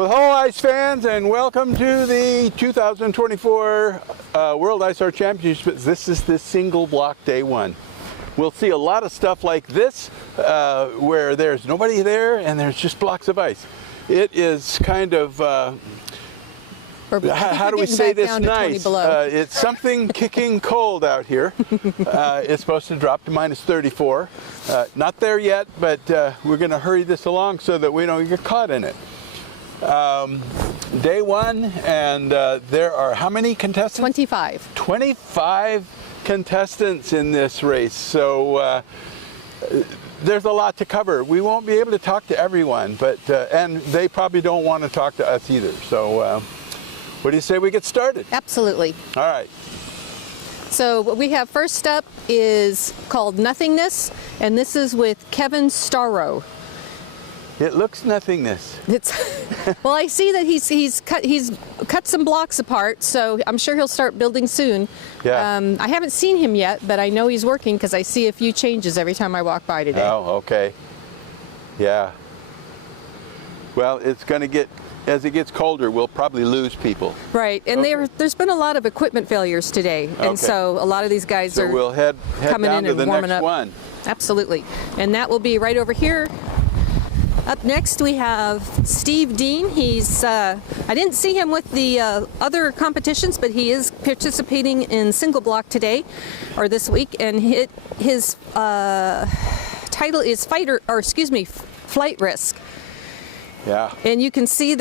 Well, hello ice fans, and welcome to the 2024 World Ice Art Championships. This is the single block day one. We'll see a lot of stuff like this where there's nobody there and there's just blocks of ice. It is kind of, how do we say this nice? It's something kicking cold out here. It's supposed to drop to minus 34. Not there yet, but we're going to hurry this along so that we don't get caught in it. Day one, and there are how many contestants? 25. 25 contestants in this race, so there's a lot to cover. We won't be able to talk to everyone, but and they probably don't want to talk to us either. So what do you say we get started? Absolutely. All right. So what we have first up is called Nothingness, and this is with Kevin Starrow. It looks nothingness. It's well, I see that he's cut some blocks apart, so I'm sure he'll start building soon. Yeah. I haven't seen him yet, but I know he's working because I see a few changes every time I walk by today. Oh, okay. Yeah. Well, it's going to get, as it gets colder, we'll probably lose people. Right, and there's been a lot of equipment failures today, and so a lot of these guys are we'll head coming down in to the and warming next up. one. Absolutely, and that will be right over here. Up next we have Steve Dean. He's I didn't see him with the other competitions, but he is participating in single block today, or this week, and his title is Flight Risk. Yeah. And you can see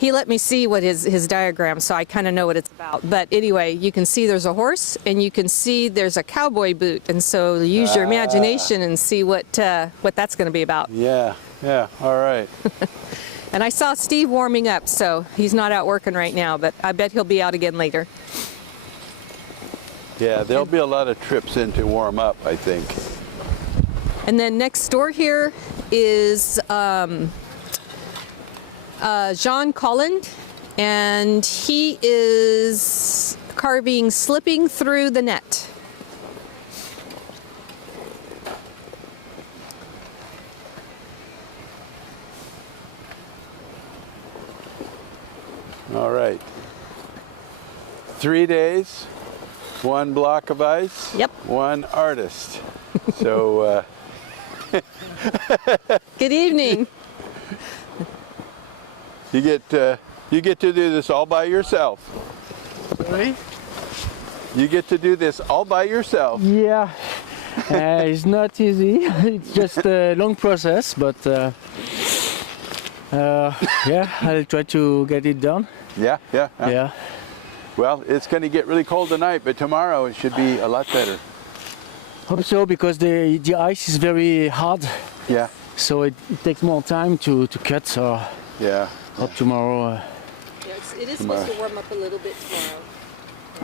he let me see what his diagram, so I kind of know what it's about. But anyway, you can see there's a horse, and you can see there's a cowboy boot, and so use your imagination and see what that's going to be about. Yeah, all right. And I saw Steve warming up, so he's not out working right now, but I bet he'll be out again later. Yeah, there'll be a lot of trips in to warm up, I think. And then next door here is Jean Colland, and he is carving Slipping Through the Net. All right. 3 days, one block of ice, Yep. one artist. So, Good evening. You get to do this all by yourself. Sorry? You get to do this all by yourself. Yeah, it's not easy. It's just a long process, but yeah, I'll try to get it done. Yeah. Well, it's going to get really cold tonight, but tomorrow it should be a lot better. Hope so, because the ice is very hard. Yeah. So it takes more time to cut. So yeah. Hope tomorrow. It is supposed to warm up a little bit tomorrow.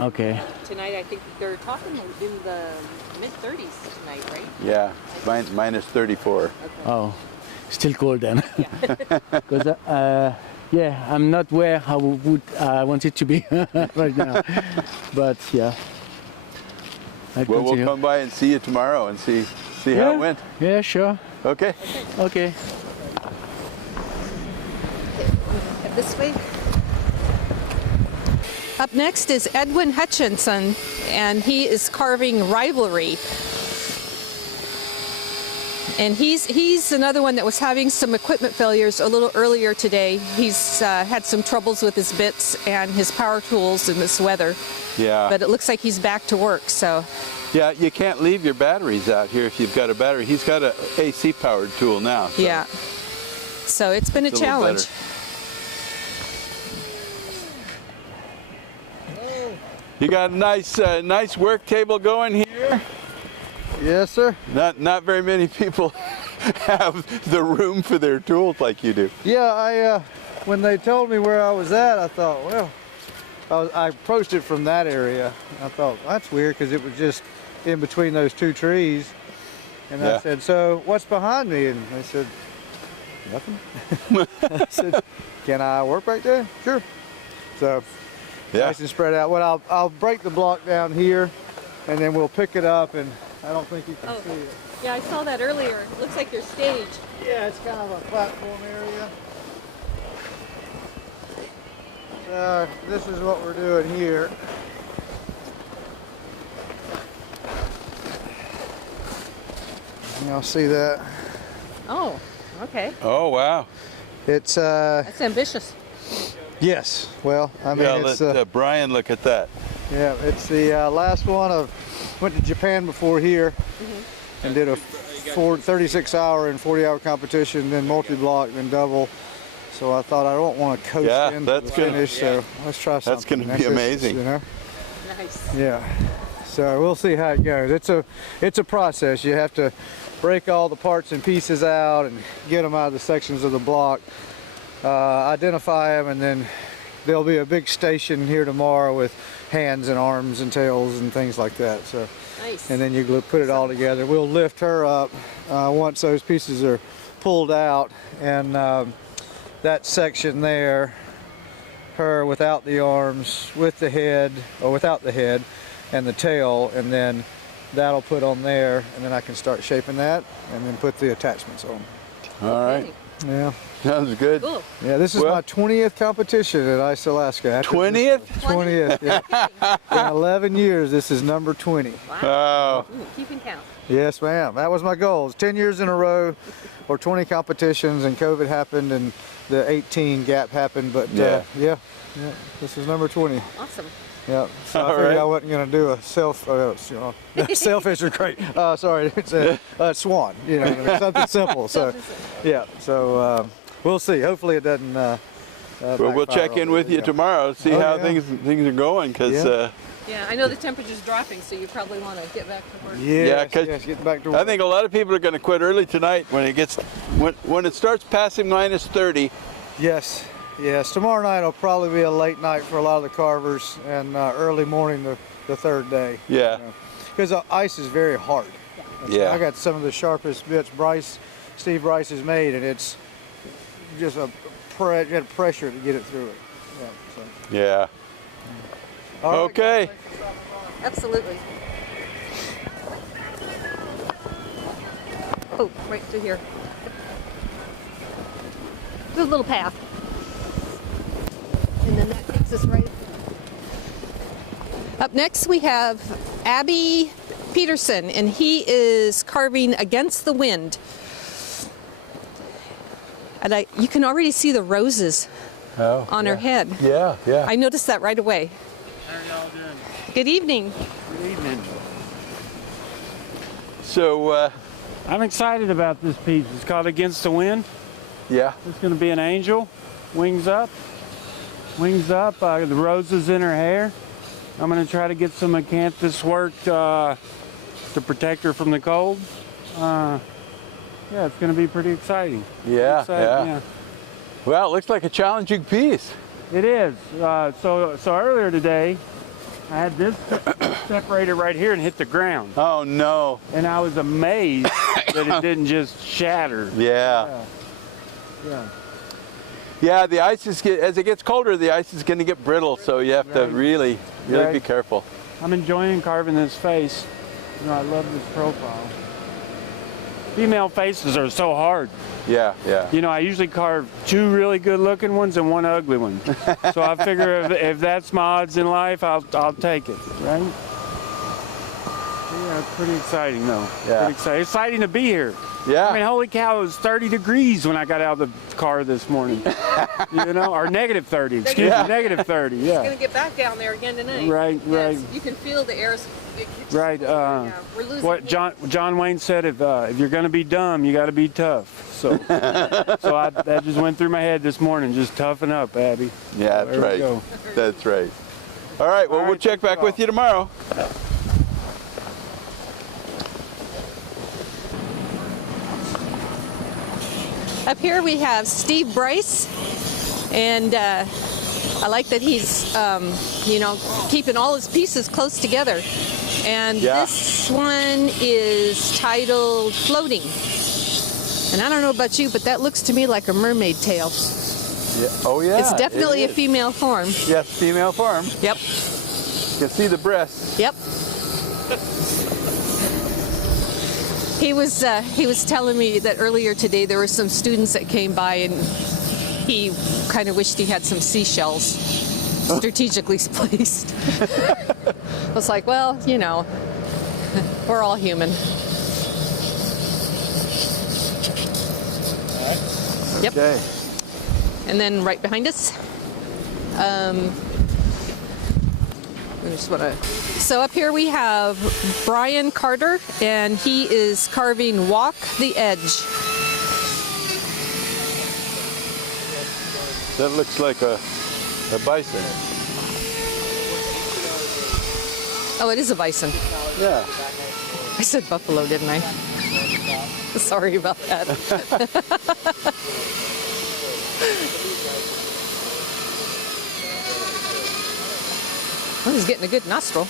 Okay. Tonight, I think they're talking in the mid-30s tonight, right? Yeah, minus 34. Okay. Oh, still cold then. Because yeah, I'm not where I want it to be right now. But yeah. Well, we'll come by and see you tomorrow and see how it went. Yeah, sure. Okay. Okay. This way. Up next is Edwin Hutchinson, and he is carving Rivalry. And he's another one that was having some equipment failures a little earlier today. He's had some troubles with his bits and his power tools in this weather. Yeah. But it looks like he's back to work, so. Yeah, you can't leave your batteries out here if you've got a battery. He's got an AC powered tool now. So yeah. So it's been a challenge. You got a nice work table going here. Yes, sir. Not very many people have the room for their tools like you do. Yeah, when they told me where I was at, I thought, well, I approached it from that area. I thought, that's weird, because it was just in between those two trees. And I said, so what's behind me? And they said, nothing. I said, can I work right there? Sure. So nice and spread out. Well, I'll break the block down here, and then we'll pick it up, and I don't think you can see it. Yeah, I saw that earlier. It looks like your stage. Yeah, it's kind of a platform area. this is what we're doing here. Y'all see that? Oh, okay. Oh, wow. It's That's ambitious. yes. Well, I mean, Yeah, it's let Brian look at that. yeah, it's the last one of. Went to Japan before here, and did a 36-hour and 40-hour competition, then multi-block, then double. So I thought I don't want to coast Yeah, into that's the gonna- finish. So let's try something. That's gonna be This is, amazing. You know? Nice. Yeah. So we'll see how it goes. It's a process. You have to break all the parts and pieces out and get them out of the sections of the block, identify them, and then there'll be a big station here tomorrow with hands and arms and tails and things like that. So, Nice. and then you put it all together. We'll lift her up once those pieces are pulled out, and that section there, her without the arms, with the head, or without the head, and the tail, and then that'll put on there, and then I can start shaping that, and then put the attachments on. All right. Okay. Yeah, Sounds good. Cool. yeah. This is Well- my 20th competition at Ice Alaska. After this 20th? one. 20th. Yeah. In 11 years, this is number 20. Oh, Ooh, keeping count. Yes, ma'am. That was my goal. It's 10 years in a row, or 20 competitions, and COVID happened, and the 18 gap happened. But Yeah. yeah. This is number 20. Awesome. Yeah. So I All figured right. I wasn't going to do a selfish is great. Sorry, it's a swan. You know, what I mean? Something simple. So, yeah. So we'll see. Hopefully it doesn't. well, we'll backfire check in on with me. you tomorrow, see Oh, how yeah. things are going, because Yeah. Yeah, I know the temperature's dropping, so you probably want to get back to work. Yes, 'cause yes, get back to work. I think a lot of people are going to quit early tonight when it starts passing minus 30. Yes, yes. Tomorrow night will probably be a late night for a lot of the carvers, and early morning the third day. Yeah. Because the ice is very hard. Yeah. I got some of the sharpest bits Steve Bryce has made, and it's just you had pressure to get it through it. Yeah. So. Yeah. All right, Okay. Absolutely. Oh, right through here. There's a little path. And then that takes us right. Up next we have Abby Peterson, and he is carving against the wind. And you can already see the roses on her head. Yeah, yeah. I noticed that right away. How are y'all doing? Good evening. Good evening. So, I'm excited about this piece. It's called Against the Wind. yeah. It's going to be an angel, wings up, the roses in her hair. I'm going to try to get some acanthus work to protect her from the cold. Yeah, it's going to be pretty exciting. Yeah, Exciting, yeah. Well, it looks like a challenging piece. It is. So earlier today, I had this separated right here and hit the ground. Oh, no. And I was amazed that it didn't just shatter. Yeah. Yeah. Yeah, the ice as it gets colder, the ice is going to get brittle, so you have to really be Right. careful. I'm enjoying carving this face. You know, I love this profile. Female faces are so hard. Yeah, yeah. You know, I usually carve 2 really good looking ones and 1 ugly one. So I figure if that's my odds in life, I'll take it, right? Yeah, it's pretty exciting though. Yeah. Pretty exciting. Exciting to be here. Yeah. I mean, holy cow, it was 30 degrees when I got out of the car this morning. You know, or negative 30, excuse Yeah. me, negative 30, yeah. Gonna get back down there again tonight. Right, right. You can feel the air. Right. Yeah, we're losing What heat. John Wayne said: if you're gonna be dumb, you got to be tough. So, that just went through my head this morning. Just toughen up, Abby. Yeah, that's There we right. go. That's right. All right, well, All we'll right, check back with you tomorrow. Up here we have Steve Bryce, and I like that he's, keeping all his pieces close together. And Yeah. this one is titled Floating. And I don't know about you, but that looks to me like a mermaid tail. Yeah. Oh, yeah. It's definitely it a is. female form. Yes, female form. Yep, You can see the breasts. yep. He was telling me that earlier today there were some students that came by, and he kind of wished he had some seashells. strategically placed. I was like, well, you know, we're all human. Yep. Okay. And then right behind us, so up here we have Brian Carter, and he is carving Walk the Edge. That looks like a bison. Oh, it is a bison. Yeah. I said buffalo, didn't I? Sorry about that. Oh, he's getting a good nostril.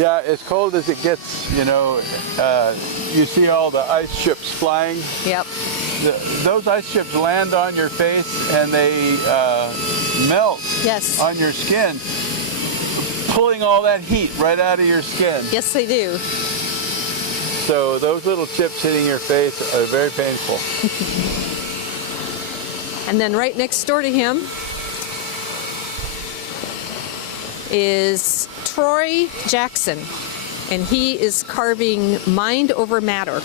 Yeah, as cold as it gets, you know, you see all the ice ships flying. Yep. Those ice ships land on your face and they melt Yes. on your skin, pulling all that heat right out of your skin. Yes, they do. So those little chips hitting your face are very painful. And then right next door to him is Troy Jackson, and he is carving Mind Over Matter.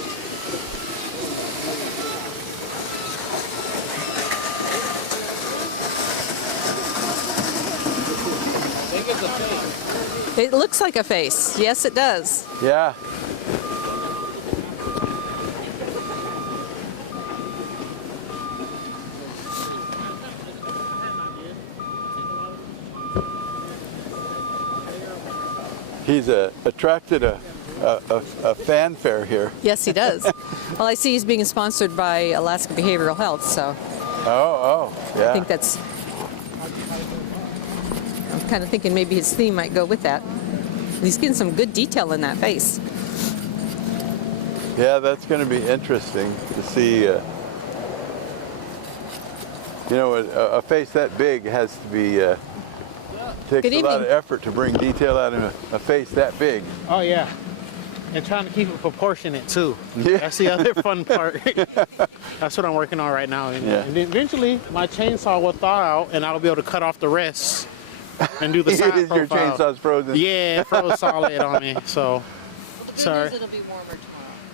It looks like a face. Yes, it does. Yeah. He's attracted a fanfare here. Yes, he does. Well, I see he's being sponsored by Alaska Behavioral Health, so Oh, yeah. I think that's... I'm kind of thinking maybe his theme might go with that. He's getting some good detail in that face. Yeah, that's going to be interesting to see. You know, a face that big has to be takes Good a lot of evening. effort to bring detail out of a face that big. Oh yeah, and trying to keep it proportionate too. Yeah. That's the other fun part. That's what I'm working on right now. And, Yeah. and then eventually my chainsaw will thaw out and I'll be able to cut off the rest and do the side Your profile. chainsaw's frozen. Yeah, it froze solid on me. So, sorry. It'll be warmer tomorrow.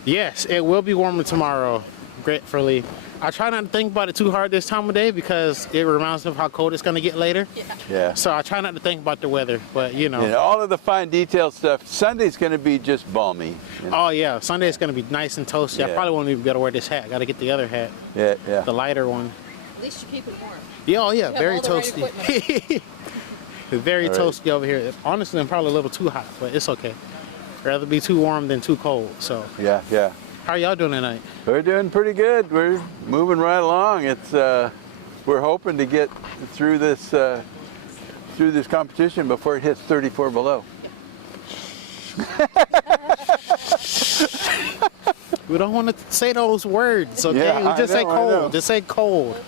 Yes, it will be warmer tomorrow, gratefully. I try not to think about it too hard this time of day because it reminds me of how cold it's going to get later. Yeah. So I try not to think about the weather, but you know. And all of the fine detail stuff. Sunday's going to be just balmy. You know? Oh yeah, Sunday's going to be nice and toasty. I Yeah. probably won't even be able to wear this hat. I got to get the other hat, Yeah, yeah. the lighter one. At least you keep it warm. Yeah, oh yeah, have very all the right toasty. Very All right. toasty over here. Honestly, I'm probably a little too hot, but it's okay. Rather be too warm than too cold. So, Yeah, yeah. how are y'all doing tonight? We're doing pretty good. We're moving right along. It's we're hoping to get through this competition before it hits 34 below. We don't want to say those words, okay? Yeah, we just I say know, I cold. know. Just say cold.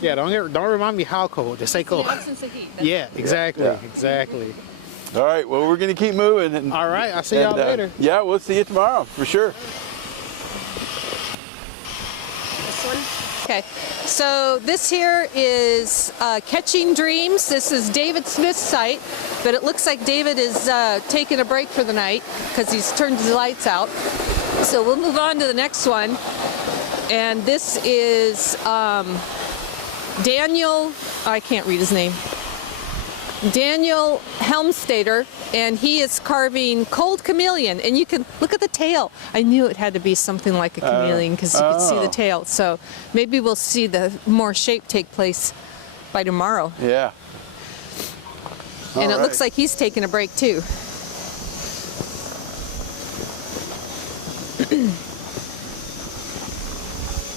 Yeah, don't remind me how cold. Just say cold. Absence of heat. That's Yeah, exactly, Yeah. exactly. All right. Well, we're going to keep moving. And, All right, I'll see y'all later. Yeah, we'll see you tomorrow for sure. this one. Okay, so this here is Catching Dreams. This is David Smith's site, but it looks like David is taking a break for the night because he's turned his lights out. So we'll move on to the next one. And this is Daniel, I can't read his name. Daniel Helmstader, and he is carving Cold Chameleon, and you can look at the tail. I knew it had to be something like a chameleon because you could see the tail. So maybe we'll see the more shape take place by tomorrow. Yeah. And All it looks right. like he's taking a break too.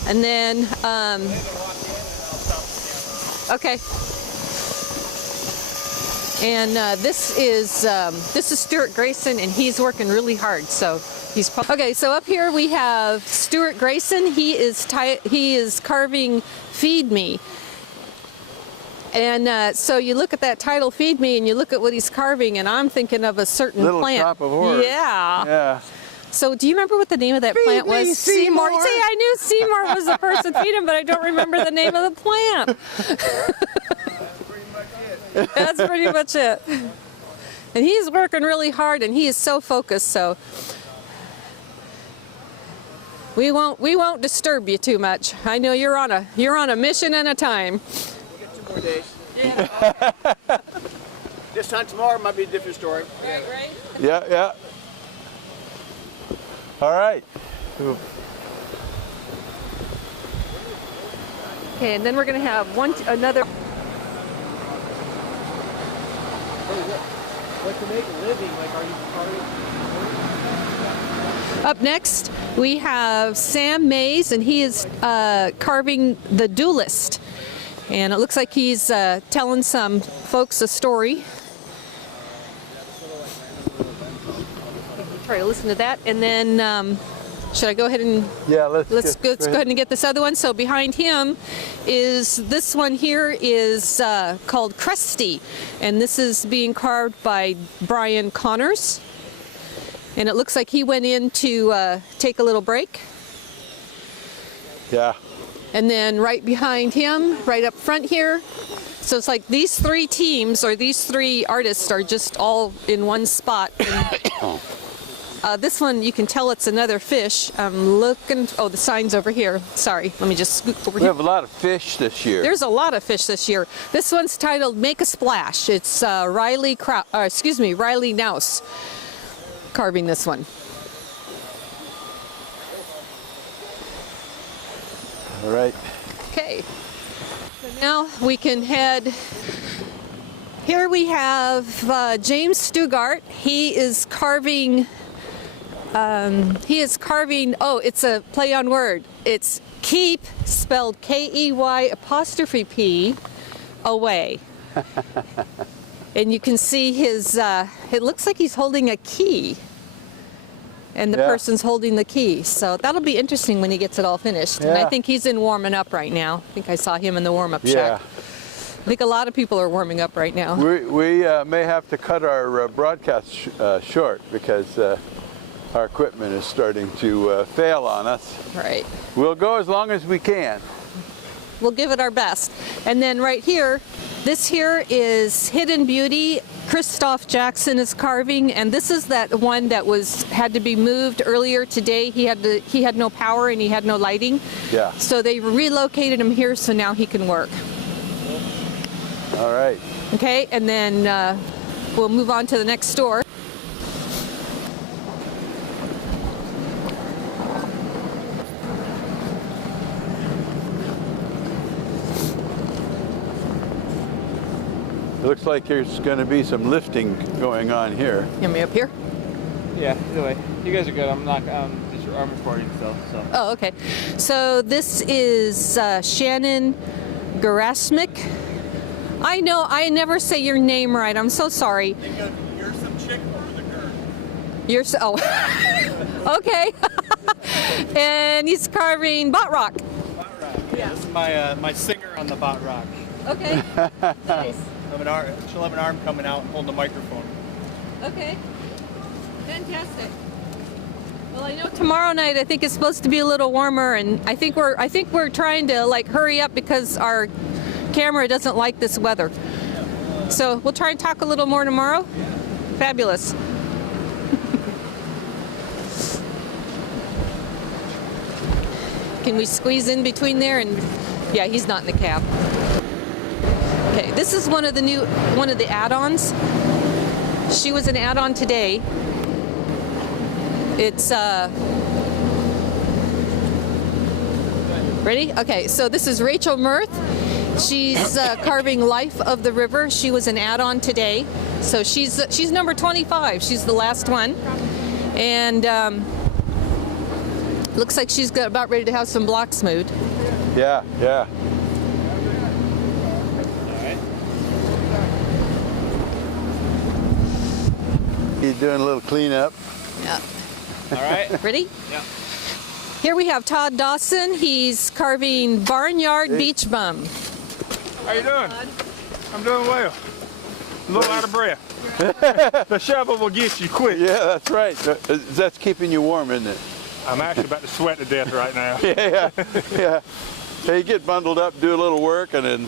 And then, okay. And this is Stuart Grayson, and he's working really hard. So he's okay. So up here we have Stuart Grayson. He is carving "Feed Me." And so you look at that title, "Feed Me," and you look at what he's carving, and I'm thinking of a certain Little plant. Shop of Horrors. Yeah. Yeah. So do you remember what the name of that plant was? me, Seymour. See, I knew Seymour was the person feeding him, but I don't remember the name of the plant. That's pretty much it. That's pretty much it. And he's working really hard, and he is so focused. So we won't disturb you too much. I know you're on a mission and a time. We'll get 2 more days. Yeah. This time tomorrow might be a different story. Right. Yeah, yeah. All right. Okay, and then we're going to have another. What to make a living? Like, are you carving? Up next, we have Sam Mays, and he is carving the Duelist. And it looks like he's telling some folks a story. Try to listen to that, and then should I go ahead and let's go ahead and get this other one. So behind him is this one here is called Krusty, and this is being carved by Brian Connors. And it looks like he went in to take a little break. Yeah. And then right behind him, right up front here. So it's like these 3 teams or these 3 artists are just all in one spot. And, this one, you can tell it's another fish. I'm looking, oh, the sign's over here. Sorry, let me just scoot over We here. have a lot of fish this year. There's a lot of fish this year. This one's titled Make a Splash. It's Riley Naus carving this one. All right. Okay, so now we can head. Here we have James Stugart. He is carving. Oh, it's a play on word. It's keep, spelled Key''P, away. And you can see his. It looks like he's holding a key. And the person's holding the key. So that'll be interesting when he gets it all finished. Yeah. And I think he's in warming up right now. I think I saw him in the warm-up shack. I think a lot of people are warming up right now. We may have to cut our broadcast short because our equipment is starting to fail on us. Right. We'll go as long as we can. We'll give it our best. And then right here, this here is Hidden Beauty. Kristoff Jackson is carving, and this is that one that had to be moved earlier today. He had no power and he had no lighting. Yeah. So they relocated him here, so now he can work. All right. Okay, and then we'll move on to the next store. It looks like there's going to be some lifting going on here. Get me up here. Yeah, either way. You guys are good. I'm recording still, so. Oh, okay. So this is Shannon Garasmik. I know, I never say your name right. I'm so sorry. You're some chick over the girl. Okay. And he's carving bot rock. Bot rock. Yeah, this is my singer on the bot rock. Okay. Nice. She'll have an arm coming out and hold the microphone. Okay. Fantastic. Well, I know tomorrow night I think it's supposed to be a little warmer, and I think we're trying to like hurry up because our camera doesn't like this weather. So we'll try and talk a little more tomorrow. Fabulous. Can we squeeze in between there? And yeah, he's not in the cab. Okay, this is one of the add-ons. She was an add-on today. It's ready? Okay, so this is Rachel Mirth. She's carving Life of the River. She was an add-on today. So she's number 25. She's the last one. And looks like she's about ready to have some blocks moved. Yeah, yeah. He's doing a little cleanup. Yeah. All right. Ready? Yeah. Here we have Todd Dawson. He's carving Barnyard Beach Bum. How you doing? I'm doing well. A little out of breath. The shovel will get you quick. Yeah, that's right. That's keeping you warm, isn't it? I'm actually about to sweat to death right now. Yeah, yeah. Hey, get bundled up, do a little work, and then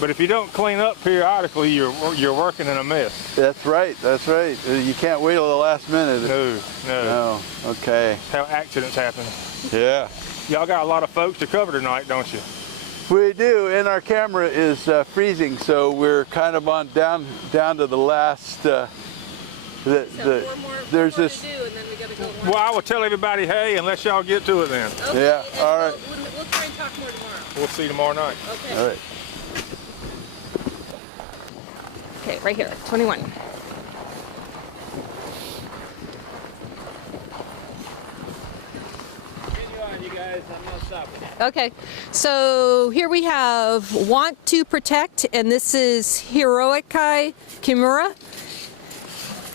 But if you don't clean up periodically, you're working in a mess. That's right. That's right. You can't wait till the last minute. No. Okay. That's how accidents happen. Yeah. Y'all got a lot of folks to cover tonight, don't you? We do, and our camera is freezing, so we're kind of on down to the last. There's this. Well, I will tell everybody, hey, unless y'all get to it then. Okay, Yeah. All right. We'll try and talk more tomorrow. We'll see you tomorrow night. Okay. All right. Okay, right here, 21. Continue on, you guys. I'm not stopping. Okay, so here we have Want to Protect, and this is Hiroikai Kimura.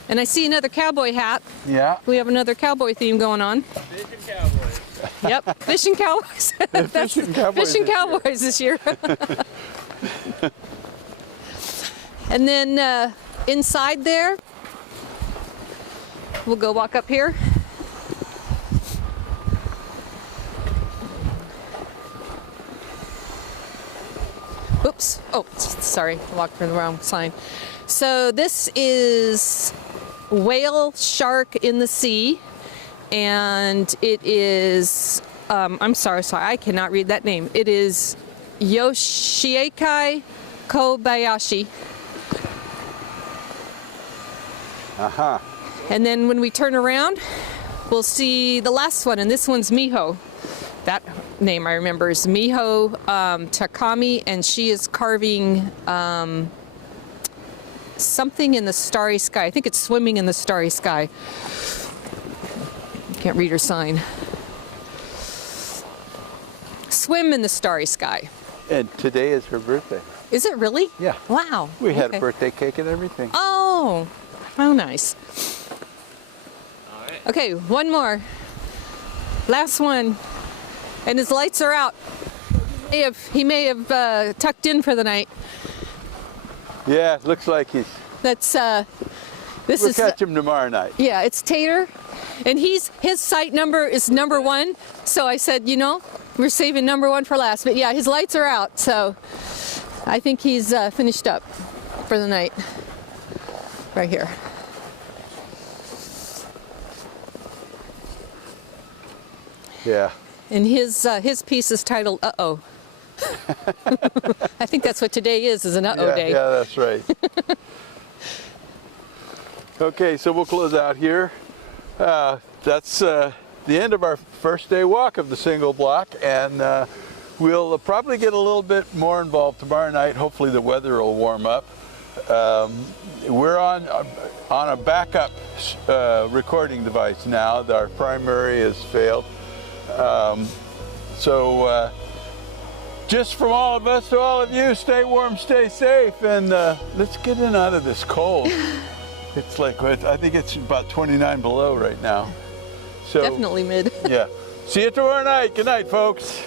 And I see another cowboy hat. Yeah. We have another cowboy theme going on. Fishing cowboys. Yep, fishing cowboys. That's Fishing cowboys fishing this year. cowboys this year. And then inside there, we'll go walk up here. Oops. Oh, sorry. I walked through the wrong sign. So this is whale shark in the sea. And it is, I'm sorry, I cannot read that name. It is Yoshiekai Kobayashi. Uh-huh. And then when we turn around, we'll see the last one, and this one's Miho. That name I remember is Miho Takami, and she is carving something in the starry sky. I think it's swimming in the starry sky. Can't read her sign. Swim in the starry sky. And today is her birthday. Is it really? Yeah. Wow. We had Okay. a birthday cake and everything. Oh, how nice. Okay, one more. Last one. And his lights are out. He may have tucked in for the night. Yeah, looks like he's. That's this We'll is catch him tomorrow night. yeah, it's Tater. And his site number is number 1. So I said, you know, we're saving number 1 for last. But yeah, his lights are out. So I think he's finished up for the night. Right here. Yeah. And his piece is titled "Uh-oh." I think that's what today is an uh-oh Yeah, day. yeah, that's right. Okay, so we'll close out here. That's the end of our first day walk of the single block, and we'll probably get a little bit more involved tomorrow night. Hopefully the weather will warm up. We're on a backup recording device now. Our primary has failed. So just from all of us to all of you, stay warm, stay safe, and let's get in out of this cold. It's like, I think it's about 29 below right now. So Definitely mid. yeah. See you tomorrow night. Good night, folks.